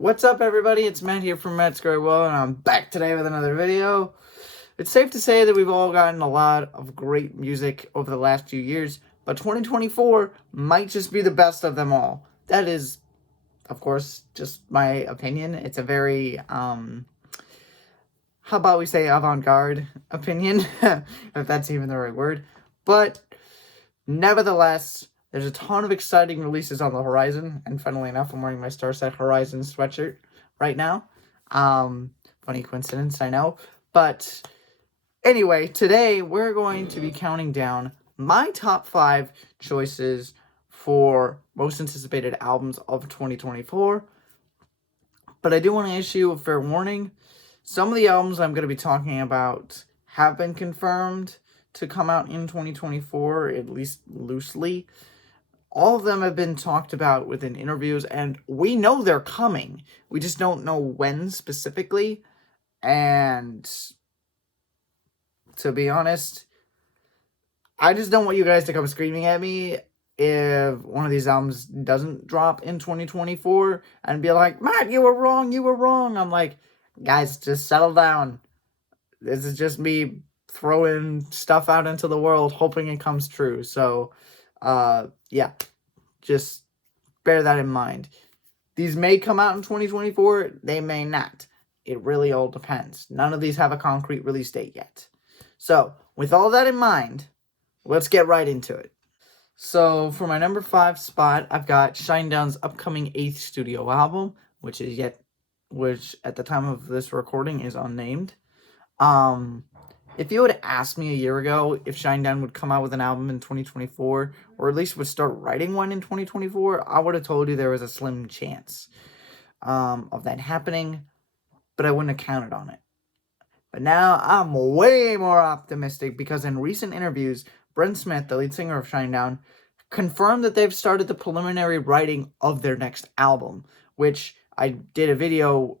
What's up, everybody? It's Matt here from Matt's Great Well, and I'm back today with another video. It's safe to say that we've all gotten a lot of great music over the last few years, but 2024 might just be the best of them all. That is, of course, just my opinion. It's a very, how about we say avant-garde opinion, if that's even the right word. But nevertheless, there's a ton of exciting releases on the horizon, and funnily enough, I'm wearing my Starset Horizon sweatshirt right now. Funny coincidence, I know. But anyway, today we're going to be counting down my top 5 choices for most anticipated albums of 2024. But I do want to issue a fair warning. Some of the albums I'm going to be talking about have been confirmed to come out in 2024, at least loosely. All of them have been talked about within interviews, and we know they're coming. We just don't know when specifically. And to be honest, I just don't want you guys to come screaming at me if one of these albums doesn't drop in 2024 and be like, Matt, you were wrong. I'm like, guys, just settle down. This is just me throwing stuff out into the world, hoping it comes true. So, yeah, just bear that in mind. These may come out in 2024, they may not. It really all depends. None of these have a concrete release date yet. So, with all that in mind, let's get right into it. So, for my number 5 spot, I've got Shinedown's upcoming 8th studio album, which at the time of this recording is unnamed. If you had asked me a year ago if Shinedown would come out with an album in 2024, or at least would start writing one in 2024, I would have told you there was a slim chance of that happening, but I wouldn't have counted on it. But now I'm way more optimistic because in recent interviews, Brent Smith, the lead singer of Shinedown, confirmed that they've started the preliminary writing of their next album, which I did a video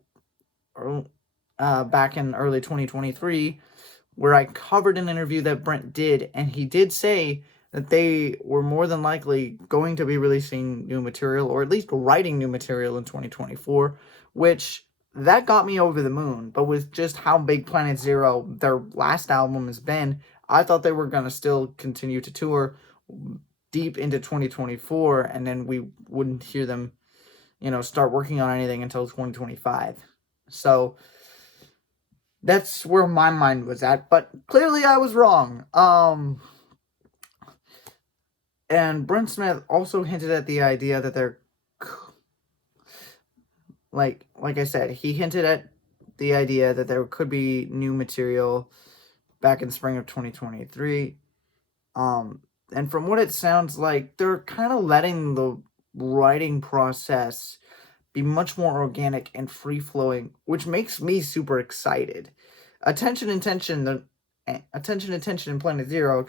back in early 2023 where I covered an interview that Brent did, and he did say that they were more than likely going to be releasing new material, or at least writing new material in 2024, which that got me over the moon. But with just how big Planet Zero, their last album, has been, I thought they were going to still continue to tour deep into 2024, and then we wouldn't hear them, start working on anything until 2025. So that's where my mind was at, but clearly I was wrong. And Brent Smith also hinted at the idea that they're, like I said, he hinted at the idea that there could be new material back in spring of 2023. And from what it sounds like, they're kind of letting the writing process be much more organic and free-flowing, which makes me super excited. Attention and Tension and Planet Zero,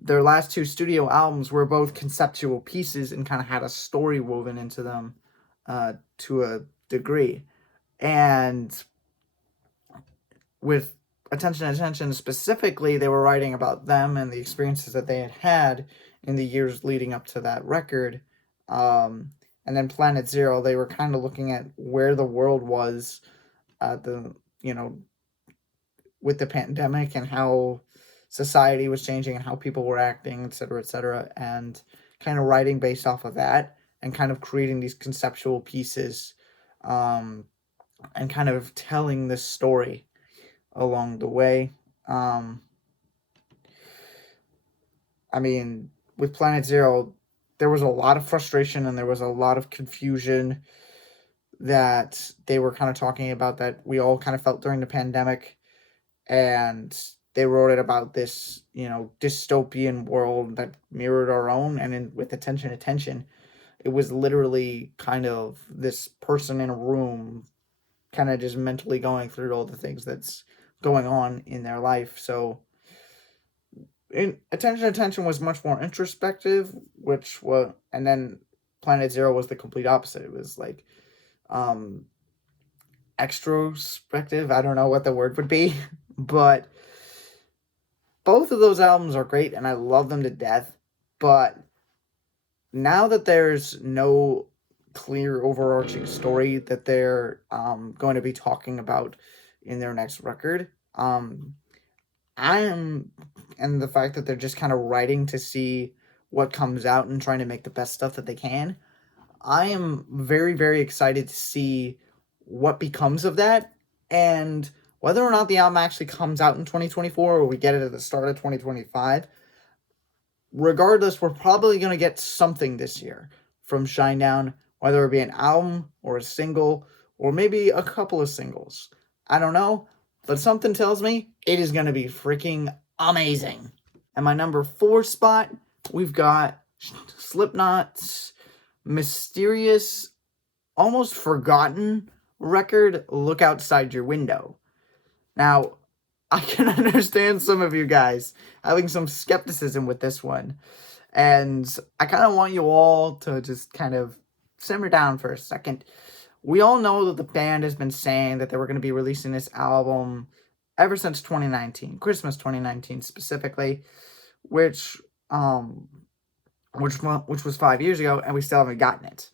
their last 2 studio albums were both conceptual pieces and kind of had a story woven into them to a degree. And with Attention and Tension specifically, they were writing about them and the experiences that they had in the years leading up to that record. And then Planet Zero, they were kind of looking at where the world was with the pandemic and how society was changing and how people were acting, etc., and kind of writing based off of that and kind of creating these conceptual pieces and kind of telling this story along the way. I mean, with Planet Zero, there was a lot of frustration and there was a lot of confusion that they were kind of talking about that we all kind of felt during the pandemic. And they wrote it about this, dystopian world that mirrored our own. And with Attention, it was literally kind of this person in a room kind of just mentally going through all the things that's going on in their life. So Attention was much more introspective, and then Planet Zero was the complete opposite. It was like extrospective. I don't know what the word would be, but both of those albums are great and I love them to death. But now that there's no clear overarching story that they're going to be talking about in their next record. And the fact that they're just kind of writing to see what comes out and trying to make the best stuff that they can. I am very, very excited to see what becomes of that, and whether or not the album actually comes out in 2024 or we get it at the start of 2025. Regardless, we're probably going to get something this year from Shinedown, whether it be an album or a single or maybe a couple of singles. I don't know, but something tells me it is going to be freaking amazing. And my number 4 spot, we've got Slipknot's mysterious, almost forgotten record, Look Outside Your Window. Now, I can understand some of you guys having some skepticism with this one. And I kind of want you all to just kind of simmer down for a second. We all know that the band has been saying that they were going to be releasing this album ever since 2019, Christmas 2019 specifically, which was 5 years ago, and we still haven't gotten it.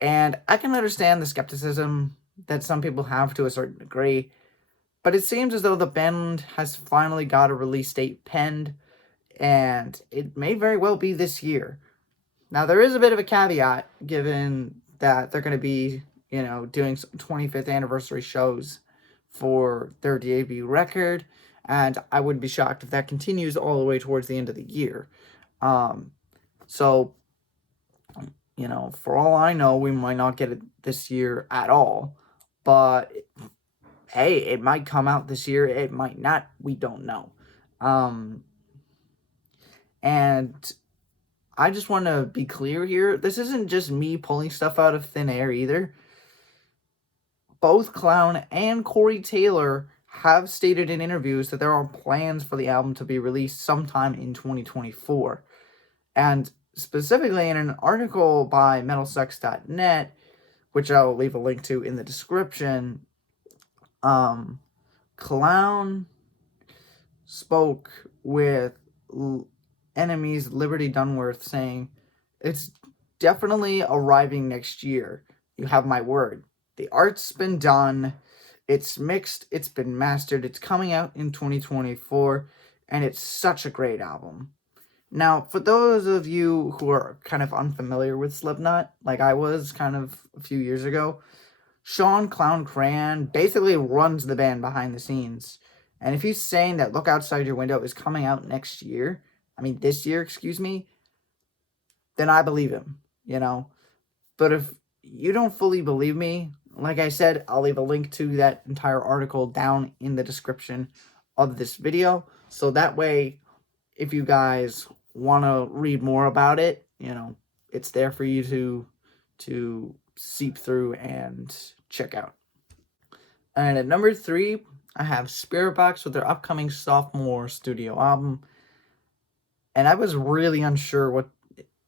And I can understand the skepticism that some people have to a certain degree, but it seems as though the band has finally got a release date penned, and it may very well be this year. Now, there is a bit of a caveat, given that they're going to be, doing some 25th anniversary shows for their debut record, and I would be shocked if that continues all the way towards the end of the year. So, for all I know, we might not get it this year at all, but hey, it might come out this year, it might not, we don't know. And I just want to be clear here, this isn't just me pulling stuff out of thin air either. Both Clown and Corey Taylor have stated in interviews that there are plans for the album to be released sometime in 2024. And specifically in an article by metalsucks.net, which I'll leave a link to in the description, Clown spoke with NME's Liberty Dunworth saying, "It's definitely arriving next year. You have my word. The art's been done. It's mixed. It's been mastered. It's coming out in 2024. And it's such a great album." Now, for those of you who are kind of unfamiliar with Slipknot, like I was kind of a few years ago, Sean Clown Crayon basically runs the band behind the scenes. And if he's saying that Look Outside Your Window is coming out this year, excuse me, then I believe him, But if you don't fully believe me, like I said, I'll leave a link to that entire article down in the description of this video. So that way, if you guys want to read more about it, it's there for you to seep through and check out. And at number 3, I have Spiritbox with their upcoming sophomore studio album. And I was really unsure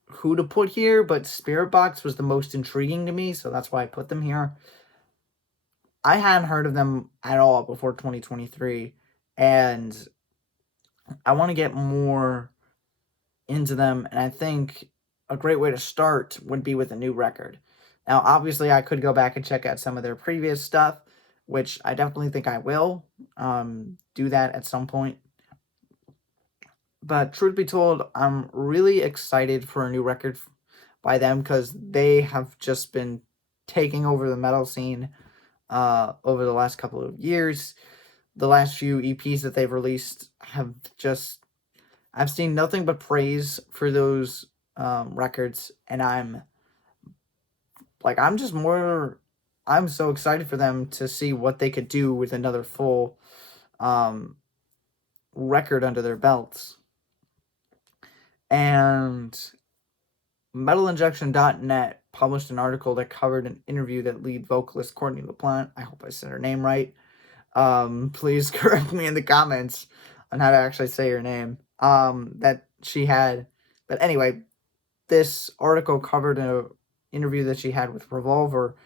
who to put here, but Spiritbox was the most intriguing to me, so that's why I put them here. I hadn't heard of them at all before 2023, and I want to get more into them, and I think a great way to start would be with a new record. Now, obviously, I could go back and check out some of their previous stuff, which I definitely think I will do that at some point. But truth be told, I'm really excited for a new record by them because they have just been taking over the metal scene over the last couple of years. The last few EPs that they've released have I've seen nothing but praise for those records, and I'm so excited for them to see what they could do with another full record under their belts. And MetalInjection.net published an article that covered an interview that lead vocalist Courtney LaPlante, I hope I said her name right, please correct me in the comments on how to actually say her name, that she had. But anyway, this article covered an interview that she had with Revolver,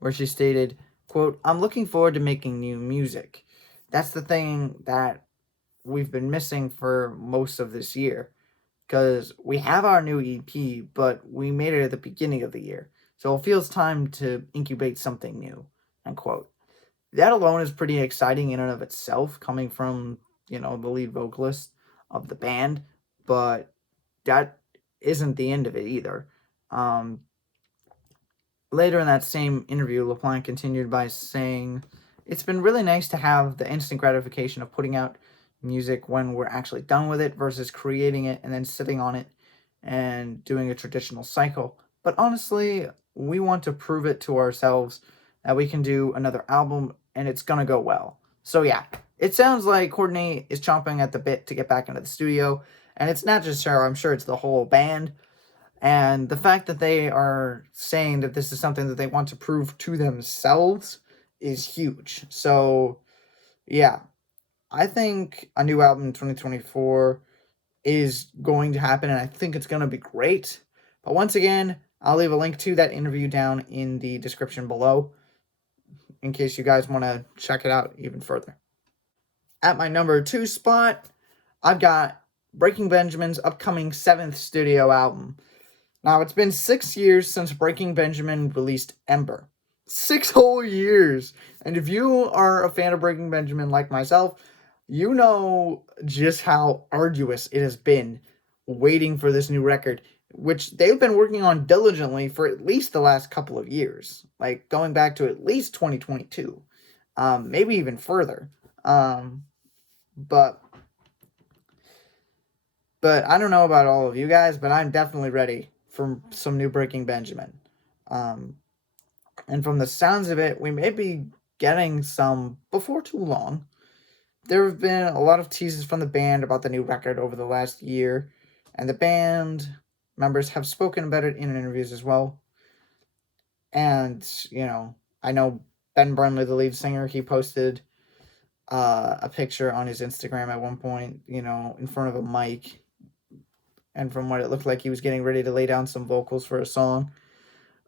where she stated, quote, "I'm looking forward to making new music. That's the thing that we've been missing for most of this year. Because we have our new EP, but we made it at the beginning of the year. So it feels time to incubate something new, end quote. That alone is pretty exciting in and of itself, coming from, the lead vocalist of the band, but that isn't the end of it either. Later in that same interview, LaPlante continued by saying, "It's been really nice to have the instant gratification of putting out music when we're actually done with it versus creating it and then sitting on it and doing a traditional cycle. But honestly, we want to prove it to ourselves that we can do another album and it's gonna go well." So yeah, it sounds like Courtney is chomping at the bit to get back into the studio, and it's not just her, I'm sure it's the whole band. And the fact that they are saying that this is something that they want to prove to themselves is huge. So, yeah, I think a new album in 2024 is going to happen, and I think it's going to be great. But once again, I'll leave a link to that interview down in the description below in case you guys want to check it out even further. At my number 2 spot, I've got Breaking Benjamin's upcoming 7th studio album. Now, it's been 6 years since Breaking Benjamin released Ember. 6 whole years! And if you are a fan of Breaking Benjamin like myself, you know just how arduous it has been waiting for this new record, which they've been working on diligently for at least the last couple of years, like going back to at least 2022, maybe even further. But I don't know about all of you guys, but I'm definitely ready for some new Breaking Benjamin. And from the sounds of it, we may be getting some before too long. There have been a lot of teases from the band about the new record over the last year, and the band members have spoken about it in interviews as well. And, I know Ben Brunley, the lead singer, he posted a picture on his Instagram at one point, in front of a mic. And from what it looked like, he was getting ready to lay down some vocals for a song.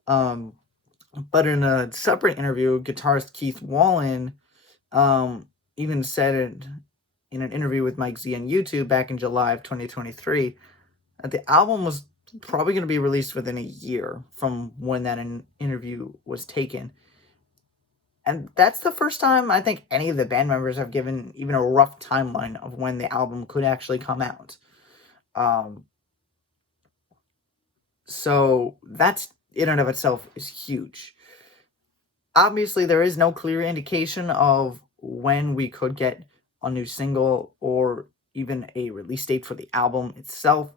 But in a separate interview, guitarist Keith Wallen even said it in an interview with Mike Z on YouTube back in July of 2023 that the album was probably going to be released within a year from when that interview was taken. And that's the first time I think any of the band members have given even a rough timeline of when the album could actually come out. So that's in and of itself is huge. Obviously, there is no clear indication of when we could get a new single or even a release date for the album itself.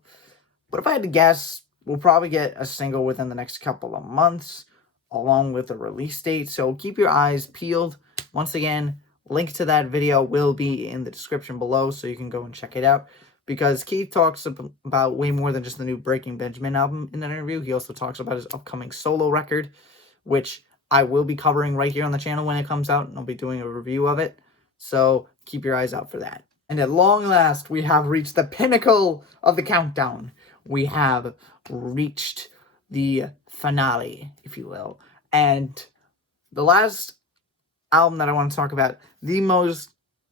But if I had to guess, we'll probably get a single within the next couple of months, along with a release date. So keep your eyes peeled. Once again, link to that video will be in the description below, so you can go and check it out. Because Keith talks about way more than just the new Breaking Benjamin album in that interview. He also talks about his upcoming solo record, which I will be covering right here on the channel when it comes out, and I'll be doing a review of it. So keep your eyes out for that. And at long last, we have reached the pinnacle of the countdown. We have reached the finale, if you will. And the last album that I want to talk about,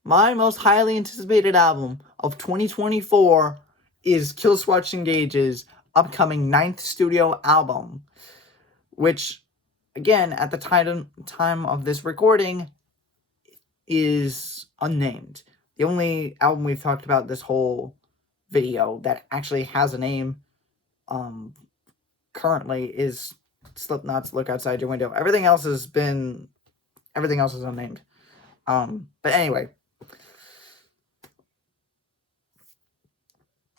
my most highly anticipated album of 2024 is Killswitch Engage's upcoming 9th studio album, which, again, at the time of this recording, is unnamed. The only album we've talked about this whole video that actually has a name currently is Slipknot's Look Outside Your Window. Everything else is unnamed. But anyway,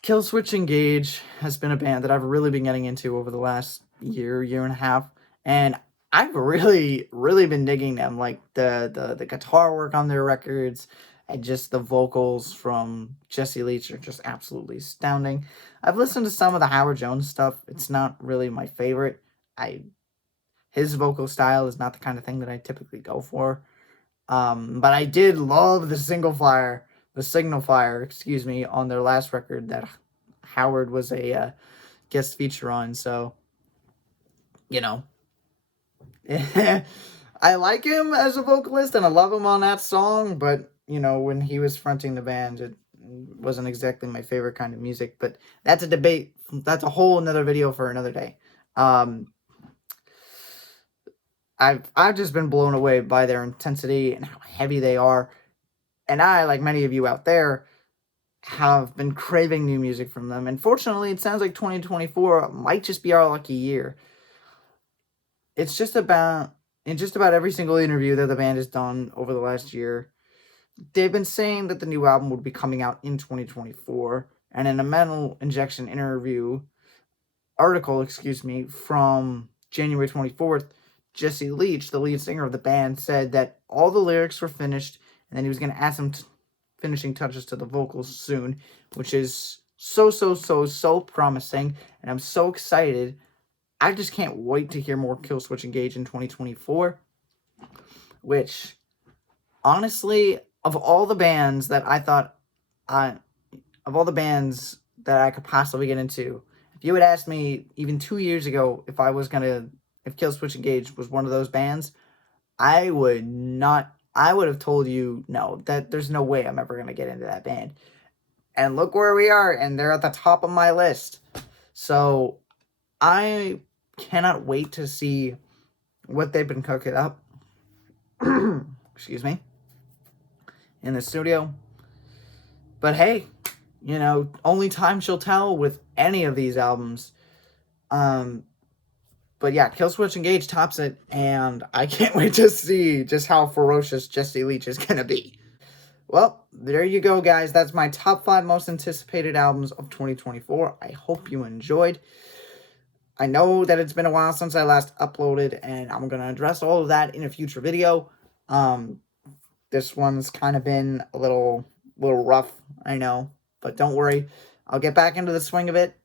Killswitch Engage has been a band that I've really been getting into over the last year and a half, and I've really been digging them. Like the guitar work on their records and just the vocals from Jesse Leach are just absolutely astounding. I've listened to some of the Howard Jones stuff. It's not really my favorite. His vocal style is not the kind of thing that I typically go for. But I did love the Signal Fire, on their last record that Howard was a guest feature on. So, I like him as a vocalist and I love him on that song, but, when he was fronting the band, it wasn't exactly my favorite kind of music. But that's a debate. That's a whole another video for another day. I've just been blown away by their intensity and how heavy they are. And I, like many of you out there, have been craving new music from them. And fortunately, it sounds like 2024 might just be our lucky year. It's just about in just about every single interview that the band has done over the last year, they've been saying that the new album would be coming out in 2024. And in a Metal Injection article, from January 24th, Jesse Leach, the lead singer of the band, said that all the lyrics were finished and then he was going to add some finishing touches to the vocals soon, which is so promising, and I'm so excited. I just can't wait to hear more Killswitch Engage in 2024, which, honestly, of all the bands that I could possibly get into, if you had asked me even 2 years ago if Killswitch Engage was one of those bands, I would have told you no, that there's no way I'm ever going to get into that band. And look where we are, and they're at the top of my list. So I cannot wait to see what they've been cooking up. Excuse me. In the studio. But hey, only time shall tell with any of these albums. But yeah, Killswitch Engage tops it, and I can't wait to see just how ferocious Jesse Leach is going to be. Well, there you go, guys. That's my top 5 most anticipated albums of 2024. I hope you enjoyed. I know that it's been a while since I last uploaded, and I'm going to address all of that in a future video. This one's kind of been a little rough, I know, but don't worry. I'll get back into the swing of it.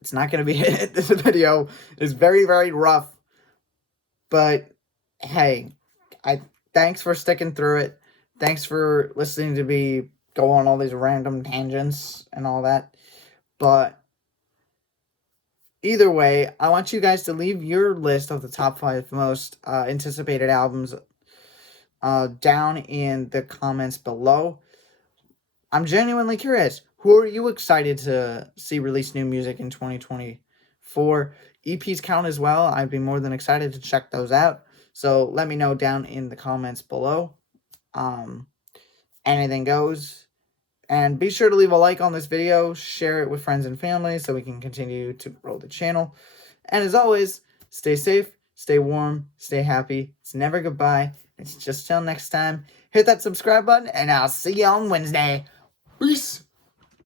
It's not going to be this video is very, very rough. But hey, thanks for sticking through it. Thanks for listening to me go on all these random tangents and all that. But either way, I want you guys to leave your list of the top 5 most anticipated albums down in the comments below. I'm genuinely curious. Who are you excited to see release new music in 2024? EPs count as well. I'd be more than excited to check those out. So let me know down in the comments below. Anything goes. And be sure to leave a like on this video. Share it with friends and family so we can continue to grow the channel. And as always, stay safe, stay warm, stay happy. It's never goodbye. It's just till next time. Hit that subscribe button, and I'll see you on Wednesday. Peace.